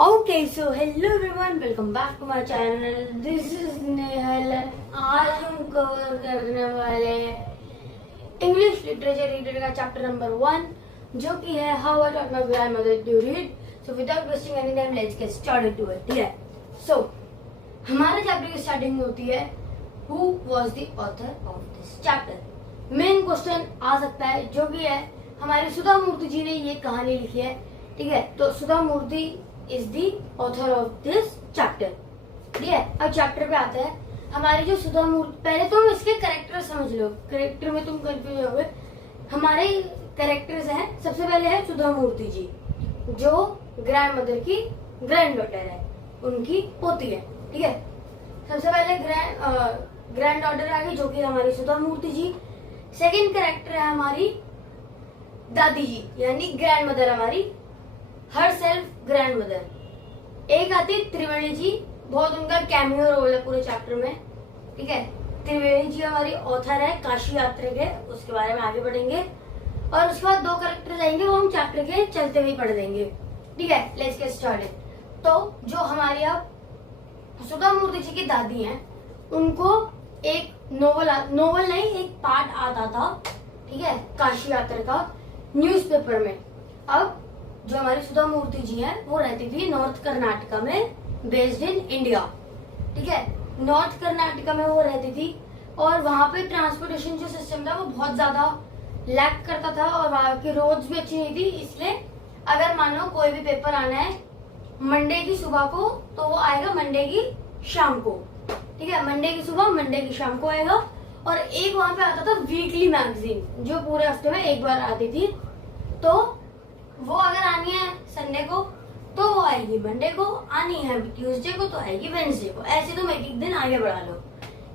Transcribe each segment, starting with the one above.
Okay so hello everyone, welcome back to my channel. This is Nehal. आज हम cover करने वाले इंग्लिश लिटरेचर रीडर का चैप्टर नंबर 1, जो कि है how I taught my grandmother to read. So without wasting any time let's get started to it. ठीक है, सो हमारे चैप्टर की स्टार्टिंग होती है who was the author of this chapter. Main question आ सकता है, जो कि है हमारी सुधा मूर्ति जी ने ये कहानी लिखी है। ठीक है, तो Sudha Murthy is the author of this chapter. ठीक है, अब चैप्टर पे आते हैं। हमारी जो सुधा मूर्ति, पहले तुम इसके कैरेक्टर समझ लो, कैरेक्टर में तुम कंफ्यूज हो गए। हमारे कैरेक्टर्स हैं, सबसे पहले है सुधा मूर्ति जी, जो ग्रैंड मदर की ग्रैंड डॉटर है, उनकी पोती है। ठीक है, सबसे पहले ग्रैंड डॉटर आ गई, जो कि हमारी सुधा मूर्ति जी। सेकेंड कैरेक्टर है हमारी दादी जी, यानी ग्रैंड मदर हमारी, हर सेल्फ ग्रैंड मदर। एक आती त्रिवेणी जी, बहुत उनका कैमियो रोल है पूरे चैप्टर में। ठीक है, त्रिवेणी जी हमारी ऑथर है काशी यात्रा के, उसके बारे में आगे बढ़ेंगे। और उसके बाद दो कैरेक्टर आएंगे, वो हम चैप्टर के चलते हुए पढ़ देंगे। ठीक है, लेट्स गेट स्टार्टेड। तो जो हमारी अब सुधा मूर्ति जी की दादी हैं, उनको एक नोवेल नहीं, एक पार्ट आता था। ठीक है, काशी यात्रा का न्यूज़पेपर में। अब जो हमारी सुधा मूर्ति जी हैं, वो रहती थी नॉर्थ कर्नाटका में, बेस्ड इन इंडिया। ठीक है, नॉर्थ कर्नाटका में वो रहती थी, और वहां पे ट्रांसपोर्टेशन जो सिस्टम था वो बहुत ज्यादा लैक करता था, और वहां की रोड्स भी अच्छी नहीं थी। इसलिए अगर मानो कोई भी पेपर आना है मंडे की सुबह को, तो वो आएगा मंडे की शाम को। ठीक है, मंडे की सुबह मंडे की शाम को आएगा। और एक वहां पे आता था वीकली मैगजीन, जो पूरे हफ्ते में एक बार आती थी। तो वो अगर आनी है संडे को, तो वो आएगी मंडे को, आनी है ट्यूसडे को, तो आएगी वेंसडे को। ऐसे तुम एक दिन आगे बढ़ा लो।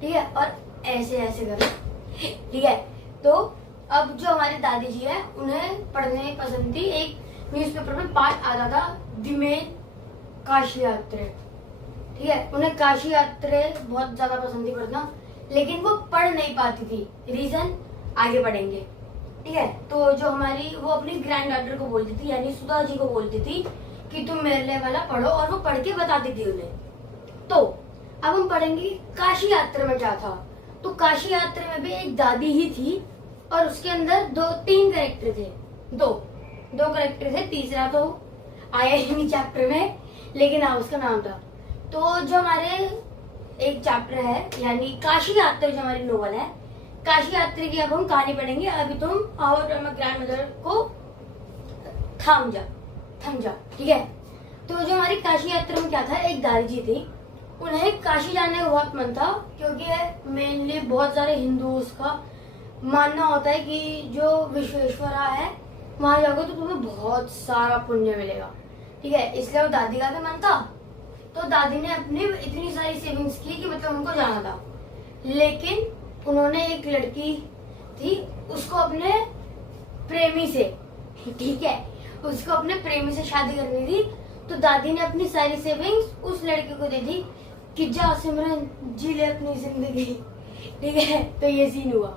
ठीक है, और ऐसे ऐसे करो। ठीक है, तो अब जो हमारी दादी जी है, उन्हें पढ़ने पसंद थी। एक न्यूज़पेपर में पार्ट आता था दिमेन काशी यात्रा। ठीक है, उन्हें काशी यात्रा बहुत ज्यादा पसंद थी पढ़ना, लेकिन वो पढ़ नहीं पाती थी। रीजन आगे बढ़ेंगे। ठीक है, तो जो हमारी वो अपनी ग्रैंड डॉटर को बोलती थी, यानी सुधा जी को बोलती थी कि तुम मेरे लिए वाला पढ़ो, और वो पढ़ के बताती थी उन्हें। तो अब हम पढ़ेंगे काशी यात्रा में क्या था। तो काशी यात्रा में भी एक दादी ही थी, और उसके अंदर तीन कैरेक्टर थे। दो कैरेक्टर थे, तीसरा तो आया ही नहीं चैप्टर में, लेकिन हाँ उसका नाम था। तो जो हमारे एक चैप्टर है, यानी काशी यात्रा, जो हमारी नोवेल है काशी यात्रा की, अब हम कहानी पढ़ेंगे। अभी तुम आवर ग्रैंड मदर को थम जा। ठीक है, तो जो हमारी काशी यात्रा में क्या था, एक दादी जी थी, उन्हें काशी जाने का बहुत मन था, क्योंकि मेनली बहुत सारे हिंदूज का मानना होता है कि जो विश्वेश्वरा है वहां जाओगे तो तुम्हें बहुत सारा पुण्य मिलेगा। ठीक है, इसलिए वो दादी का भी मन था। तो दादी ने अपनी इतनी सारी सेविंग्स की कि मतलब उनको जाना था, लेकिन उन्होंने एक लड़की थी, उसको अपने प्रेमी से, ठीक है, उसको अपने प्रेमी से शादी करनी थी। तो दादी ने अपनी सारी सेविंग्स उस लड़की को दे दी कि जा सिमरन जी ले अपनी जिंदगी। ठीक है, तो ये सीन हुआ।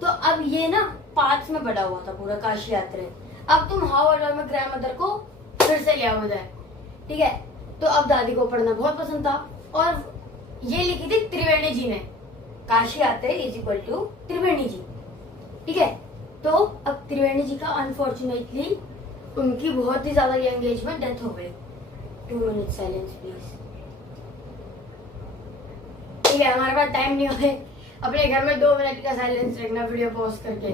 तो अब ये ना पार्ट्स में बड़ा हुआ था पूरा काशी यात्रा। अब तुम हाउ आई में ग्रैंड मदर को फिर से लिया हो जाए। ठीक है, तो अब दादी को पढ़ना बहुत पसंद था, और ये लिखी थी त्रिवेणी जी ने, काशी यात्रा इज इक्वल टू त्रिवेणी जी। ठीक है, तो अब त्रिवेणी जी का अनफॉर्चुनेटली उनकी बहुत ही ज्यादा यंग एज में डेथ हो गई। 2 मिनट साइलेंस प्लीज। ठीक है, हमारे पास टाइम नहीं है, अपने घर में 2 मिनट का साइलेंस रखना वीडियो पॉज करके।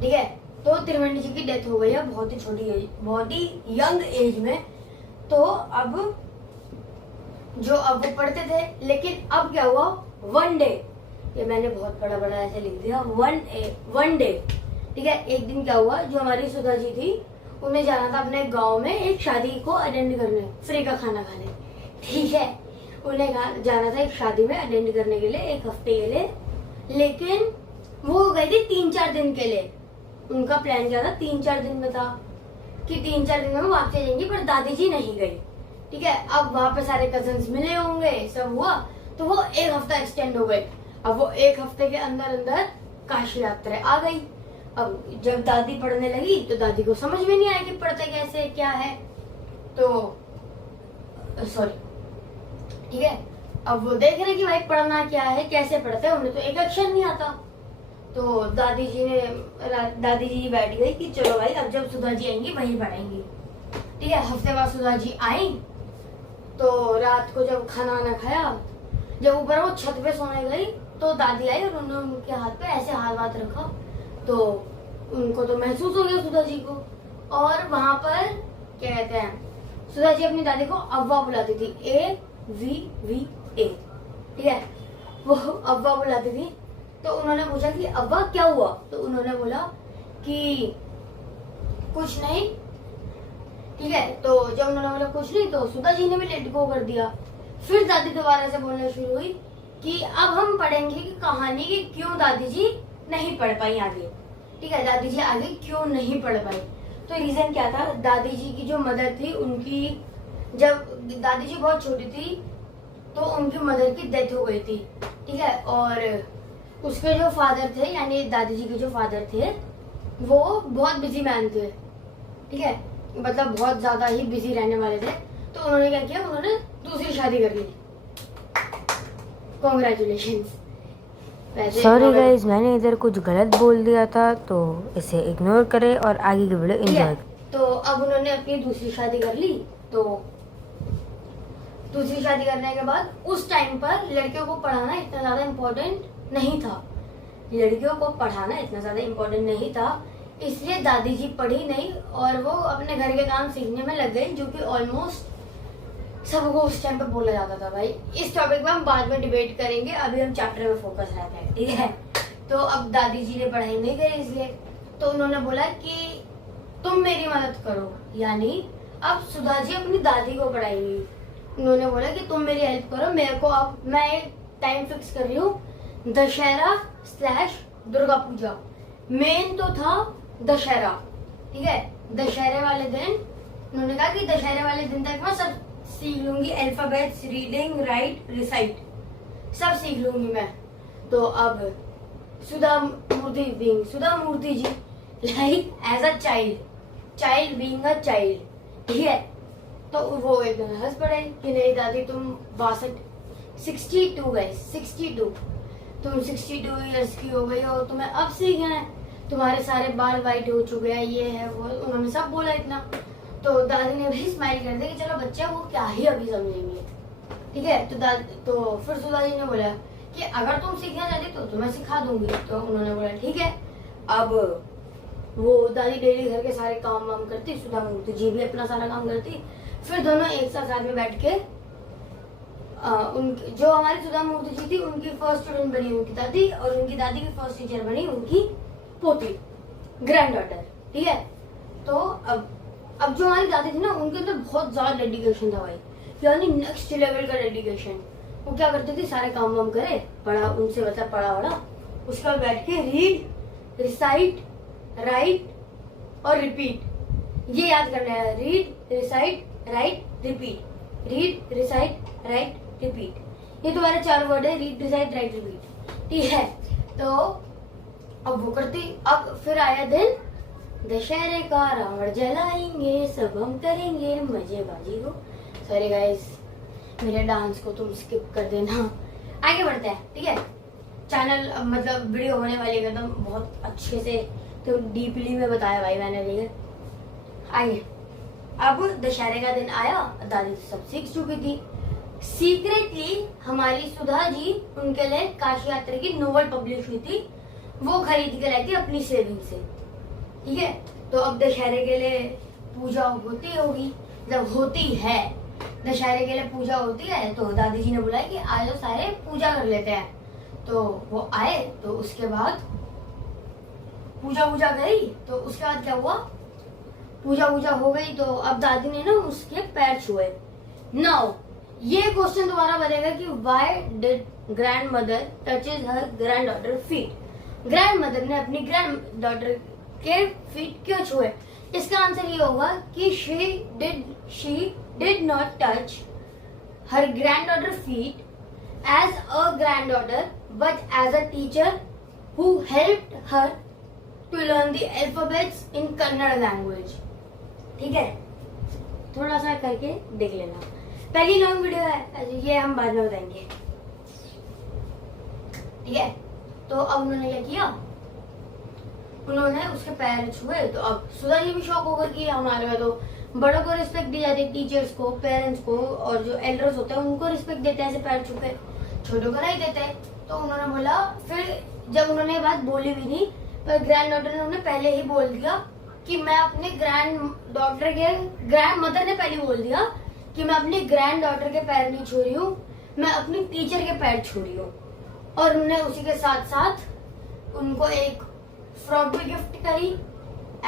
ठीक है, तो त्रिवेणी जी की डेथ हो गई है बहुत ही छोटी एज, बहुत ही यंग एज में। तो अब वो पढ़ते थे, लेकिन अब क्या हुआ, वन डे, ये मैंने बहुत बड़ा ऐसे लिख दिया, वन डे। ठीक है, एक दिन क्या हुआ, जो हमारी सुधा जी थी, उन्हें जाना था अपने गांव में एक शादी को अटेंड करने, फ्री का खाना खाने। ठीक है, उन्हें जाना था एक शादी में अटेंड करने के लिए, एक हफ्ते के लिए, लेकिन वो गई थी 3-4 दिन के लिए। उनका प्लान क्या था, 3-4 दिन में था कि 3-4 दिन में वो वापस जाएंगी, पर दादी जी नहीं गई। ठीक है, अब वहां पे सारे कजन्स मिले होंगे, सब हुआ, तो वो एक हफ्ता एक्सटेंड हो गए। अब वो एक हफ्ते के अंदर काशी यात्रा आ गई। अब जब दादी पढ़ने लगी, तो दादी को समझ में नहीं आया कि पढ़ते कैसे क्या है। तो सॉरी, ठीक है। अब वो देख रहे कि भाई पढ़ना क्या है, कैसे पढ़ते हैं, उन्हें तो एक अक्षर नहीं आता। तो दादी जी बैठ गई कि चलो भाई अब जब सुधा जी आएंगी वही पढ़ाएंगी, ठीक है। हफ्ते बाद सुधा जी आई, तो रात को जब खाना वाना खाया, जब ऊपर वो छत पे सोने गई तो दादी आई और उन्होंने उनके हाथ पे ऐसे हाथ रखा, तो उनको तो महसूस हो गया सुधा जी को। और वहां पर क्या कहते हैं, सुधा जी अपनी दादी को अव्वा बुलाती थी, AVVA, ठीक है, वो अव्वा बुलाती थी। तो उन्होंने पूछा कि अव्वा क्या हुआ, तो उन्होंने बोला कि कुछ नहीं, ठीक है। तो जब उन्होंने बोला कुछ नहीं, तो सुधा जी ने भी लेट गो कर दिया। फिर दादी दोबारा से बोलना शुरू हुई कि अब हम पढ़ेंगे कि कहानी की क्यों दादी जी नहीं पढ़ पाई आगे, ठीक है। दादी जी आगे क्यों नहीं पढ़ पाई, तो रीजन क्या था, दादी जी की जो मदर थी उनकी, जब दादी जी बहुत छोटी थी तो उनकी मदर की डेथ हो गई थी, ठीक है। और उसके जो फादर थे, यानी दादी जी के जो फादर थे, वो बहुत बिजी मैन थे, ठीक है, मतलब बहुत ज्यादा ही बिजी रहने वाले थे। तो उन्होंने क्या किया, उन्होंने दूसरी शादी कर ली। कॉन्ग्रेचुलेशंस। सॉरी गाइज, मैंने इधर कुछ गलत बोल दिया था, तो इसे इग्नोर करें और आगे की वीडियो एंजॉय। तो अब उन्होंने अपनी दूसरी शादी कर ली। तो दूसरी शादी करने के बाद उस टाइम पर लड़कियों को पढ़ाना इतना ज्यादा इम्पोर्टेंट नहीं था, लड़कियों को पढ़ाना इतना ज्यादा इम्पोर्टेंट नहीं था, इसलिए दादी जी पढ़ी नहीं और वो अपने घर के काम सीखने में लग गई, जो कि ऑलमोस्ट सबको उस टाइम पे बोला जाता था। भाई इस टॉपिक पे हम बाद में डिबेट करेंगे, अभी हम चैप्टर में फोकस रहते हैं, ठीक है। तो अब दादी जी ने पढ़ाई नहीं करी, इसलिए तो उन्होंने बोला कि तुम मेरी मदद करो, यानी अब सुधा जी अपनी दादी को पढ़ाएंगी। उन्होंने बोला कि तुम मेरी हेल्प करो, मेरे को अब मैं एक टाइम फिक्स कर रही हूँ, दशहरा/दुर्गा पूजा। मेन तो था दशहरा, ठीक है। दशहरे वाले दिन उन्होंने कहा कि दशहरे वाले दिन तक मैं सब सीख लूंगी, अल्फाबेट्स, रीडिंग, राइट, रिसाइट सब सीख लूंगी मैं। तो अब Sudha Murthy ji like as a child being a child, ठीक है। तो वो एकदम हंस पड़े कि नहीं दादी तुम 62 गए 62, तुम 62 इयर्स की हो गई हो, तुम्हें अब सीखना है, तुम्हारे सारे बाल वाइट हो चुके हैं, ये है वो, उन्होंने सब बोला इतना। तो दादी ने भी स्माइल कर दिया कि चलो बच्चे वो क्या ही अभी समझेंगे, ठीक है। तो फिर सुधा जी ने बोला कि अगर तुम सीखना चाहती तो तुम्हें सिखा दूंगी। तो उन्होंने बोला ठीक है। अब वो दादी डेली घर के सारे काम वाम करती, सुधा मूर्ति जी भी अपना सारा काम करती। फिर दोनों एक साथ में बैठ के जो हमारी सुधा मूर्ति जी थी उनकी फर्स्ट स्टूडेंट बनी उनकी दादी, और उनकी दादी की फर्स्ट टीचर बनी उनकी पोती, ग्रैंड डॉटर, ठीक है। तो अब जो हमारी दादी थी ना, उनके अंदर बहुत ज्यादा डेडिकेशन था भाई, यानी नेक्स्ट लेवल का डेडिकेशन। वो क्या करती थी, सारे काम वाम करे, पढ़ा उनसे मतलब पढ़ा, उसके बाद बैठ के रीड, रिसाइट, राइट और रिपीट, ये याद करना है। Read, recite, right, repeat, read, recite, right, repeat, ये तुम्हारे 4 वर्ड है, रीड, रिसाइट, राइट, रिपीट, ठीक है। तो अब वो करती। अब फिर आया दिन दशहरे का, रावण जलाएंगे, सब हम करेंगे मजेबाजी को। सॉरी गाइस, मेरे डांस को तुम स्किप कर देना। आगे बढ़ते हैं, ठीक है। चैनल मतलब वीडियो होने वाली एकदम बहुत अच्छे से तो डीपली में बताया भाई मैंने, ठीक है। आगे अब दशहरे का दिन आया, दादी सब सीख चुकी थी। सीक्रेटली हमारी सुधा जी उनके लिए काशी यात्रा की नोवेल पब्लिश हुई थी, वो खरीद के लाई थी अपनी सेविंग से, ठीक है। तो अब दशहरे के लिए पूजा होती होगी, जब होती है दशहरे के लिए पूजा होती है, तो दादी जी ने बुलाया कि आज सारे पूजा कर लेते हैं। तो वो आए, तो उसके बाद पूजा करी। तो उसके बाद क्या हुआ, पूजा हो गई। तो अब दादी ने ना उसके पैर छुए। नाउ ये क्वेश्चन तुम्हारा बनेगा कि why did grand mother touches her granddaughter feet, grand mother ने अपनी ग्रैंड डॉटर के फीट क्यों छुए। इसका आंसर ये होगा कि she did not touch her granddaughter feet as a granddaughter but as a teacher who helped her to learn the alphabets in Kannada language, ठीक है। थोड़ा सा करके देख लेना। पहली लॉन्ग वीडियो है, ये हम बाद में बताएंगे, ठीक है। तो अब उन्होंने क्या किया, उन्होंने उसके पैर छुए। तो अब सुधा जी भी शौक होकर कि हमारे में तो बड़ों को रिस्पेक्ट दी जाती है, टीचर्स को, पेरेंट्स को, और जो एल्डर्स होते हैं उनको रिस्पेक्ट देते हैं ऐसे पैर छू के, छोटों को नहीं देते। तो उन्होंने बोला, फिर जब उन्होंने ये बात बोली भी नहीं, पर ग्रैंड डॉटर ने उन्हें पहले ही बोल दिया कि मैं अपने ग्रैंड डॉटर के, ग्रैंड मदर ने पहले बोल दिया कि मैं अपनी ग्रैंड डॉटर के पैर नहीं छू रही हूँ, मैं अपनी टीचर के पैर छू रही हूँ। और उन्होंने उसी के साथ साथ उनको एक फ्रॉक भी गिफ्ट करी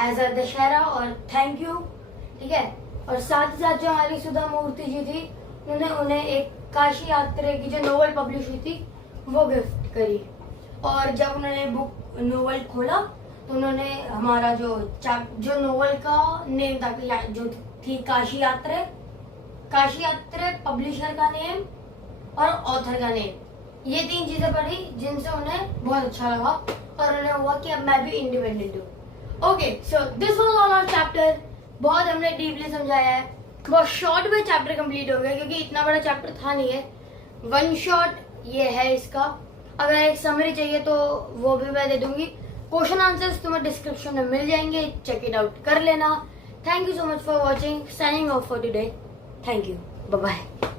एज अ दशहरा और थैंक यू, ठीक है। और साथ ही साथ जो हमारी सुधा मूर्ति जी थी, उन्होंने उन्हें एक काशी यात्रा की जो नोवेल पब्लिश हुई थी वो गिफ्ट करी। और जब उन्होंने बुक नोवेल खोला तो उन्होंने हमारा जो नोवेल का नेम था, जो थी काशी यात्रा पब्लिशर का नेम और ऑथर का नेम, ये 3 चीजें पढ़ी जिनसे उन्हें बहुत अच्छा लगा और उन्हें हुआ कि अब मैं भी इंडिपेंडेंट हूँ। Okay, so this was all our chapter. बहुत हमने डीपली समझाया है, बहुत शॉर्ट में चैप्टर कंप्लीट हो गया क्योंकि इतना बड़ा चैप्टर था नहीं है, 1 शॉट ये है इसका। अगर एक समरी चाहिए तो वो भी मैं दे दूंगी। क्वेश्चन आंसर्स तुम्हें डिस्क्रिप्शन में मिल जाएंगे, चेक इट आउट कर लेना। Thank you so much for watching, signing off for today. Thank you, bye bye.